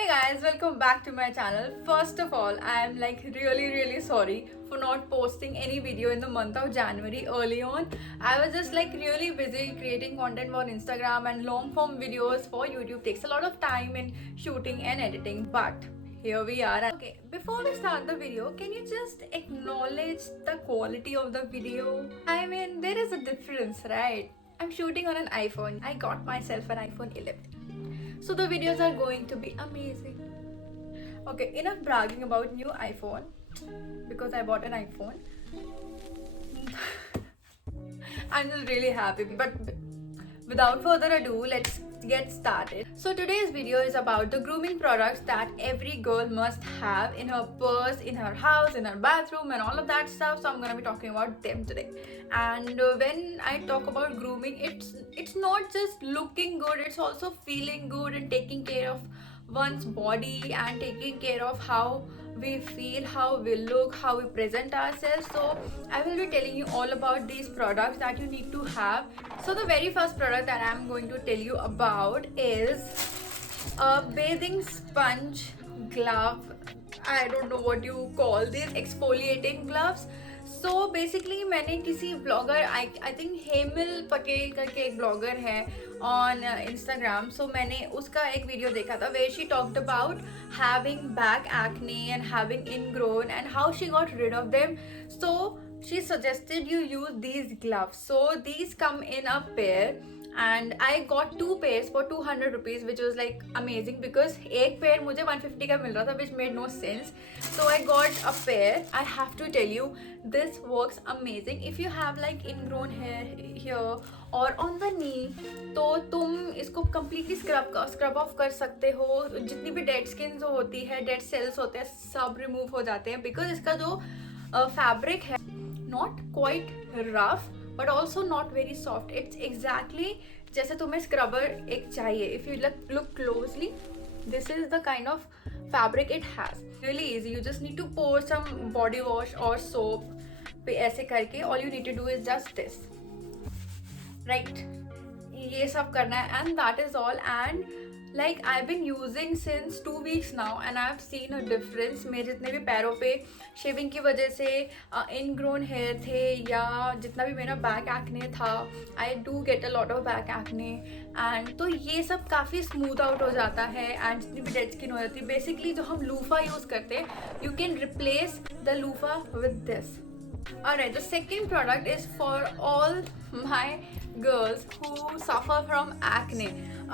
Hey guys, welcome back to my channel. First of all, I am like really sorry for not posting any video in the month of January early on. I was just like really busy creating content on Instagram, and long form videos for YouTube takes a lot of time in shooting and editing. But here we are. Okay, before we start the video, can you just acknowledge the quality of the video? I mean, there is a difference, right? I'm shooting on an iPhone. I got myself an iPhone 11. So the videos are going to be amazing. Okay, enough bragging about new iPhone because I bought an iPhone. I'm just really happy. But without further ado, let's get started. So today's video is about the grooming products that every girl must have in her purse, in her house, in her bathroom, and all of that stuff. So I'm gonna be talking about them today. And when I talk about grooming, it's not just looking good; it's also feeling good and taking care of one's body and taking care of how we feel, how we look, how we present ourselves. So I will be telling you all about these products that you need to have. So the very first product that I'm going to tell you about is a bathing sponge glove. I don't know what you call these, exfoliating gloves. So basically मैंने किसी blogger I think Hemil Patel करके एक blogger है on Instagram. सो मैंने उसका एक video देखा था where she talked about having back acne and having ingrown and how she got rid of them. So she suggested you use these gloves. So these come in a pair and I got two pairs for 200 rupees, which was like amazing because एक pair मुझे 150 का मिल रहा था, which made no sense. So I got a pair. I have to tell you, this works amazing. If you have like ingrown hair here or on the knee, तो तुम इसको completely scrub off कर सकते हो. जितनी भी dead skin जो होती है, dead cells होते हैं, सब remove हो जाते हैं because इसका जो fabric है not quite rough but also not very soft. It's exactly जैसे तुम्हें scrubber एक चाहिए. If you look closely, this is the kind of fabric it has. Really easy. You just need to pour some body wash or soap पे ऐसे करके. All you need to do is just this, right? ये सब करना है and that is all. And like I've been using since 2 weeks now and I've seen a difference. मेरे जितने भी पैरों पे शेविंग की वजह से इनग्रोन हेयर थे या जितना भी मेरा बैक एक्ने था, I do get a lot of back acne and तो ये सब काफ़ी स्मूथ आउट हो जाता है एंड जितनी भी डेड स्किन हो जाती है. बेसिकली जो हम लूफा यूज़ करते हैं, you can replace the loofah with this. Alright, the second product is for all my girls who suffer from acne.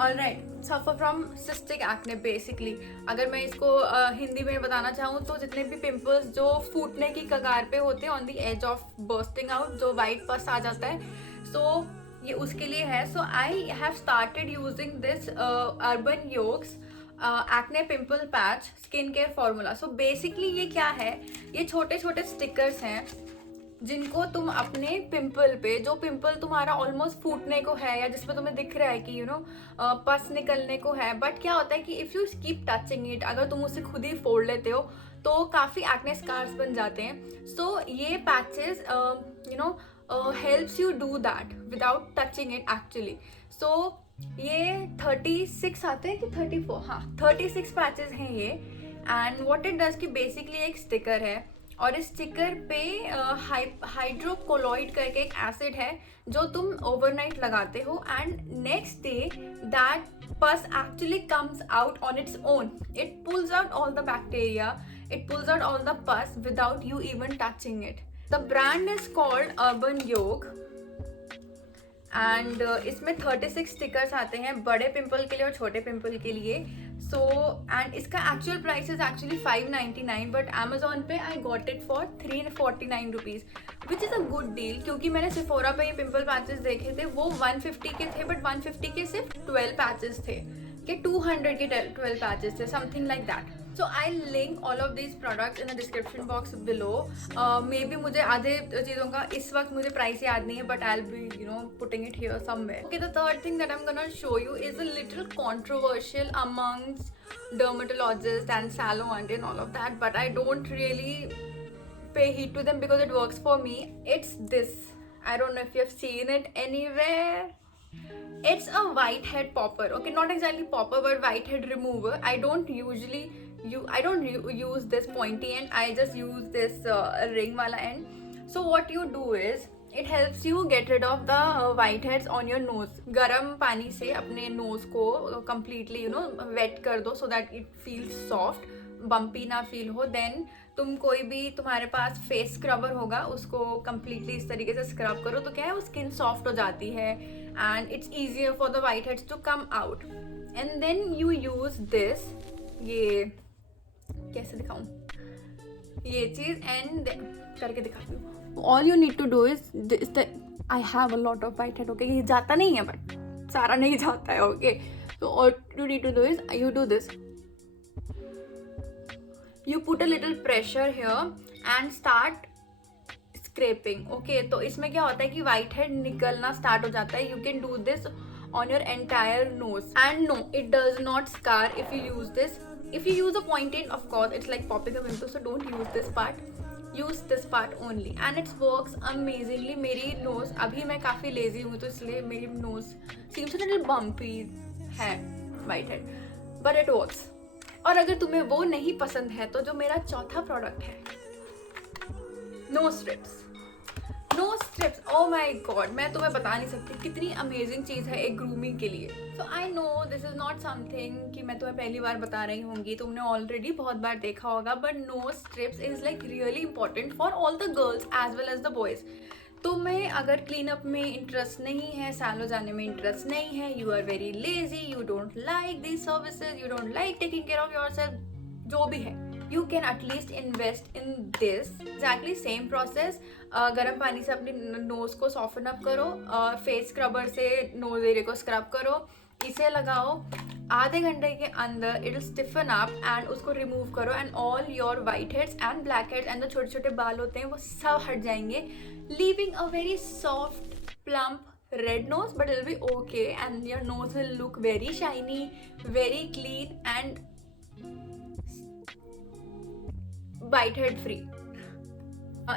Alright, suffer from cystic acne basically. अगर मैं इसको हिंदी में बताना चाहूँ तो जितने भी पिंपल्स जो फूटने की कगार पे होते हैं, on the edge of bursting out, जो वाइट पस आ जाता है, सो ये उसके लिए है. So I have started using this Urban Yogs acne pimple patch skin care formula. So basically ये क्या है, ये छोटे छोटे स्टिकर्स हैं जिनको तुम अपने पिंपल पे, जो पिंपल तुम्हारा ऑलमोस्ट फूटने को है या जिसमें तुम्हें दिख रहा है कि पस निकलने को है, बट क्या होता है कि if you keep touching it, अगर तुम उसे खुद ही फोड़ लेते हो तो काफ़ी एक्ने स्कार्स बन जाते हैं. सो ये patches helps you do that without touching it actually. So ये 36 आते हैं कि 34, हाँ 36 पैचेस हैं ये. एंड व्हाट इट डज कि बेसिकली एक स्टिकर है और इस स्टिकर पे हाइड्रोकोलॉइड करके एक एसिड है जो तुम ओवरनाइट लगाते हो एंड नेक्स्ट डे दैट पस actually comes out on its own. It pools out all the bacteria, it pools out all the पस without you even touching it. The brand is called urban योग and इसमें 36 stickers आते हैं, बड़े pimple के लिए और छोटे पिंपल के लिए. सो एंड इसका actual price is actually 599 but Amazon पे I got it for 349 rupees, which is a good deal. क्योंकि मैंने सिफोरा पे ये पिंपल पैचेस देखे थे, वो 150 के थे बट 150 के सिर्फ 12 पैचेस थे, कि 200 के 12 पैचेस थे, something like that. So I'll link all of these products in the description box below. Maybe मुझे आधे चीज़ों का इस वक्त मुझे प्राइस याद नहीं है, but I'll be putting it here somewhere. Okay, the third thing that I'm gonna show you is a little controversial amongst dermatologists and salon and all of that, but I don't really pay heed to them because it works for me. It's this. I don't know if you've seen it anywhere. It's a whitehead popper, okay, not exactly popper but whitehead remover. I don't usually use this pointy end, I just use this ring wala end. So what you do is it helps you get rid of the whiteheads on your nose. गरम पानी से अपने nose को completely wet कर दो so that it feels soft, bumpy ना feel हो. Then तुम कोई भी तुम्हारे पास फेस स्क्रबर होगा उसको completely इस तरीके से स्क्रब करो तो क्या है वो स्किन सॉफ्ट हो जाती है and it's easier for the whiteheads to come out. And then you use this, ये कैसे दिखाऊं ये चीज एंड करके दिखाती हूँ. All you need to do is this, I have a lot of whitehead, okay, ये जाता नहीं है बट सारा नहीं जाता है, okay. So all you need to do is you do this, you put a little pressure here and start scraping, okay. तो इसमें क्या होता है कि whitehead निकलना start हो जाता है. You can do this on your entire nose and no, it does not scar if you use this. If you use a pointed, of course it's like popping a pimple, so don't use this part, use this part only and it works amazingly. मेरी nose अभी मैं काफ़ी lazy हूँ तो इसलिए मेरी nose seems a little bumpy है whitehead, but it works. और अगर तुम्हें वो नहीं पसंद है तो जो मेरा चौथा प्रोडक्ट है, nose strips. नोज स्ट्रिप्स, ओ माई गॉड, मैं तुम्हें बता नहीं सकती कितनी अमेजिंग चीज़ है एक ग्रूमिंग के लिए. So I know this is not something कि मैं तुम्हें पहली बार बता रही होंगी, तुमने ऑलरेडी बहुत बार देखा होगा, but nose strips is like really important for all the girls as well as the boys. तुम्हें अगर क्लीन अप में इंटरेस्ट नहीं है, सैलो जाने में इंटरेस्ट नहीं है, you are very lazy, you don't like these services, you don't like taking care of yourself, जो भी है, you can at least invest in this. Exactly same process. गर्म पानी से अपनी नोज को सॉफ्टन अप करो, फेस स्क्रबर से नोज एरिया को स्क्रब करो, इसे लगाओ, आधे घंटे के अंदर it will Stephen up and उसको रिमूव करो and all your white heads and black heads and जो छोटे छोटे बाल होते हैं वो सब हट जाएंगे, leaving a very soft plump red nose, but it'll be okay and your nose will look very shiny, very clean and whitehead free.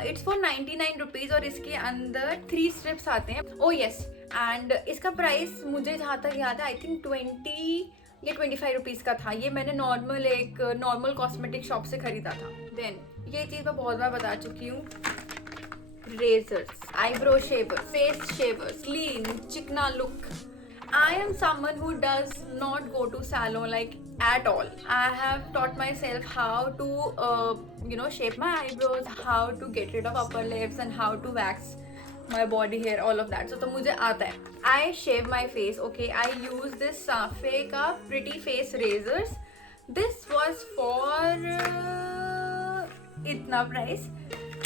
It's for 99 rupees और इसके अंदर 3 strips आते हैं. Oh yes, and इसका प्राइस मुझे जहाँ तक याद है आई थिंक 20 या 25 रुपीज़ का था. ये मैंने एक नॉर्मल कॉस्मेटिक शॉप से खरीदा था. देन ये चीज़ मैं बहुत बार बता चुकी हूँ, razors, eyebrow shaver, face shaver, clean चिकना look. I am someone who does not go to salon like at all. I have taught myself how to shape my eyebrows, how to get rid of upper lips and how to wax my body hair, all of that. So तो मुझे आता है. I shave my face, okay. I use this Safe का Pretty Face razors. This was for इतना price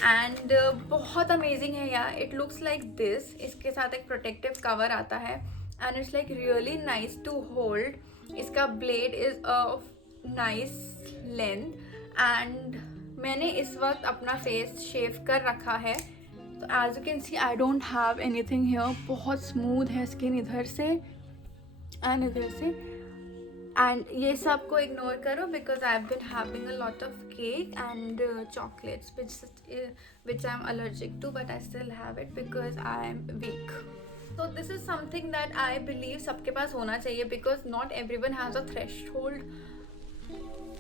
and बहुत amazing है यार. It looks like this. इसके साथ एक प्रोटेक्टिव कवर आता है and it's like really nice to hold. इसका blade is of nice length and मैंने इस वक्त अपना face shave कर रखा है. तो as you can see I don't have anything here. बहुत smooth है skin इधर से and इधर से. And ये सब को ignore करो because I've been having a lot of cake and chocolates which I'm allergic to, but I still have it because I'm weak. So this is something that I believe सबके पास होना चाहिए because not everyone has a threshold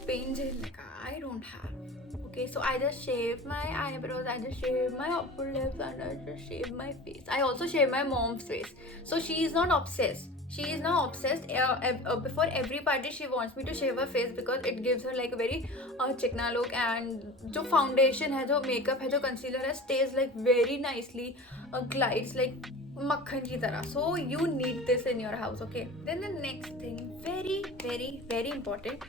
pain झेलने का. I don't have. Okay, so I just shave my eyebrows, I just shave my upper lips and I just shave my face. I also shave my mom's face. So she is not obsessed. She is now obsessed. Before every party she wants me to shave her face because it gives her like a very chikna look and जो foundation है, जो makeup है, जो concealer है stays like very nicely, glides like मक्खन की तरह. So you need this in your house, okay. Then the next thing, very very very important,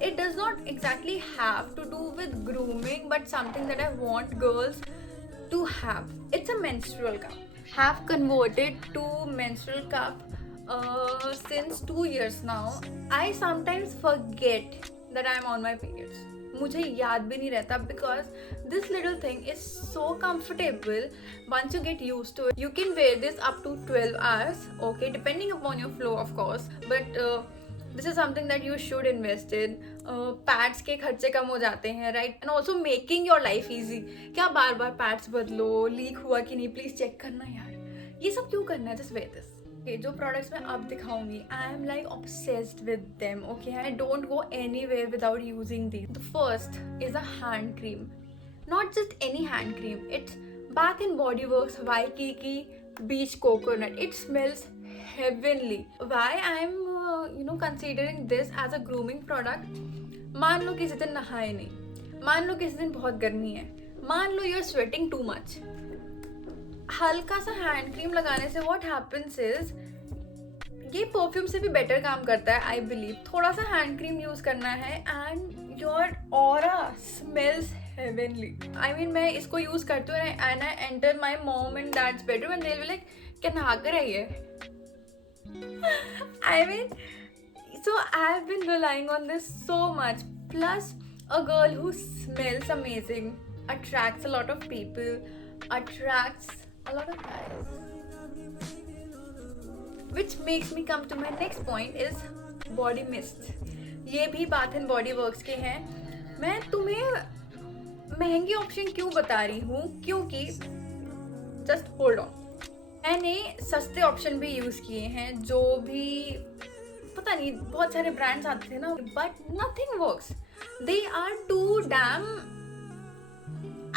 it does not exactly have to do with grooming but something that I want girls to have. It's a menstrual cup. Have converted to menstrual cup since 2 years now. I sometimes forget that I'm on my periods. मुझे याद भी नहीं रहता because this little thing is so comfortable. Once you get used to it, you can wear this up to 12 hours, okay, depending upon your flow of course, but this is something that you should invest in. Pads के खर्चे कम हो जाते हैं, right, and also making your life easy. क्या बार बार pads बदलो, leak हुआ कि नहीं प्लीज चेक करना यार, ये सब क्यों करना है. Just wear this. Okay, जो products मैं अब दिखाऊंगी, I am like obsessed with them. Okay, I don't go anywhere without using these. The first is a hand cream, not just any hand cream. It's Bath and Body Works Waikiki Beach Coconut. It smells heavenly. Why I'm considering this as a grooming product? मान लो किसी दिन नहाए नहीं, मान लो किसी दिन बहुत गर्मी है, मान लो you're sweating too much. हल्का सा हैंड क्रीम लगाने से व्हाट हैपेंस इज, ये परफ्यूम से भी बेटर काम करता है आई बिलीव. थोड़ा सा हैंड क्रीम यूज करना है and your aura smells heavenly. I mean मैं इसको यूज करती हूँ and I enter my mom and dad's bedroom and they will like क्या नहा कर आई है. I mean so I've been relying on this so much. Plus, a girl who smells amazing attracts a lot of people, attracts a lot of guys. Which makes me come to my next point is body mist. ये भी Bath and Body Works के हैं. मैं तुम्हें महंगी option क्यों बता रही हूँ, क्योंकि जस्ट होल्ड ऑन, मैंने सस्ते ऑप्शन भी यूज किए हैं, जो भी पता नहीं बहुत सारे ब्रांड्स आते थे ना, but nothing works. They are too damn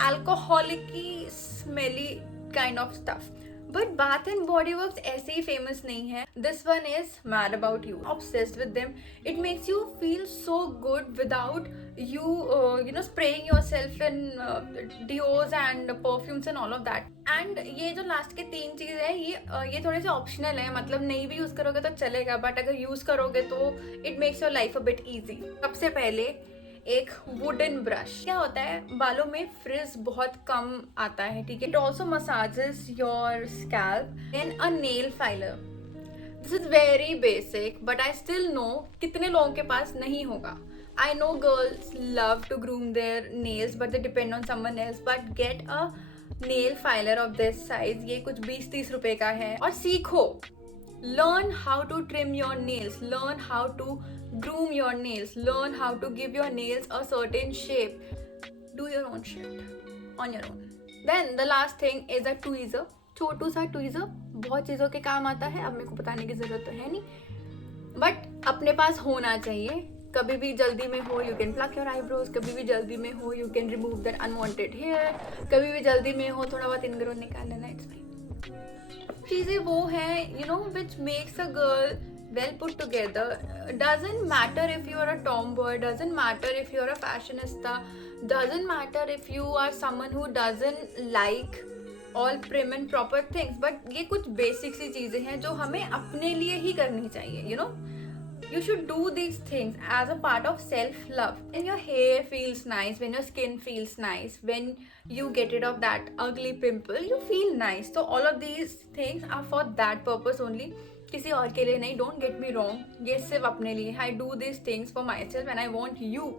alcoholic smelly kind of stuff. But Bath and Body Works ऐसे ही फेमस नहीं है. This one is mad about you, obsessed with them. It makes you feel so good without you spraying yourself in deos and perfumes and all of that. And ये जो last के 3 चीज़ है, ये थोड़े से ऑप्शनल है, मतलब नहीं भी यूज करोगे तो चलेगा, बट अगर यूज करोगे तो it makes your life a bit easy. सबसे पहले एक वुडन ब्रश. क्या होता है, बालों में फ्रिज बहुत कम आता है, ठीक है. It also massages your scalp. And a nail filer. This is very basic but I still know कितने लोगों के पास नहीं होगा. I know girls love to groom their nails but they depend on someone else. But get a nail filer of this size. ये कुछ 20-30 रुपए का है. और सीखो, learn how to trim your nails, learn how to groom your nails, learn how to give your nails a certain shape. Do your own shit on your own. Then the last thing is a tweezer. छोटू सा tweezer बहुत चीज़ों के काम आता है, अब मेरे को बताने की ज़रूरत तो है नहीं, बट अपने पास होना चाहिए. कभी भी जल्दी में हो, you can pluck your eyebrows. कभी भी जल्दी में हो, you can remove that unwanted hair. कभी भी जल्दी में हो, थोड़ा बहुत इनग्रो निकाल लेना, इट्स फाइन. चीज़ें वो हैं which makes a girl well put together. Doesn't matter if you are a tomboy, doesn't matter if you are a fashionista, doesn't matter if you are someone who doesn't like all prim and proper things, but ये कुछ basic सी चीज़ें हैं जो हमें अपने लिए ही करनी चाहिए. You should do these things as a part of self-love. When your hair feels nice, when your skin feels nice, when you get rid of that ugly pimple, you feel nice. So all of these things are for that purpose only. किसी और के लिए नहीं. Don't get me wrong. ये सिर्फ अपने लिए. I do these things for myself and I want you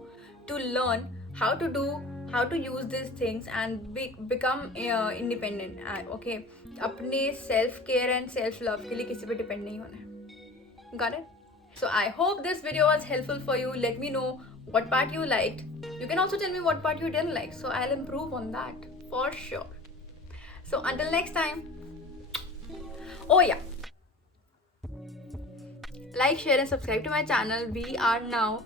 to learn how to use these things and become independent. Okay. अपने self care and self love के लिए किसी पे depend नहीं होना है. Got it? So I hope this video was helpful for you. Let me know what part you liked. You can also tell me what part you didn't like, so I'll improve on that for sure. So until next time. Oh yeah. Like, share and subscribe to my channel. We are now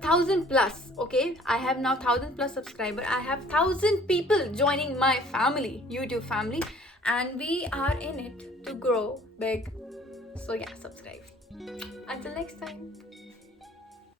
1000 plus. Okay, I have now 1000 plus subscriber. I have 1000 people joining my family, YouTube family, and we are in it to grow big. So yeah, subscribe. Until next time.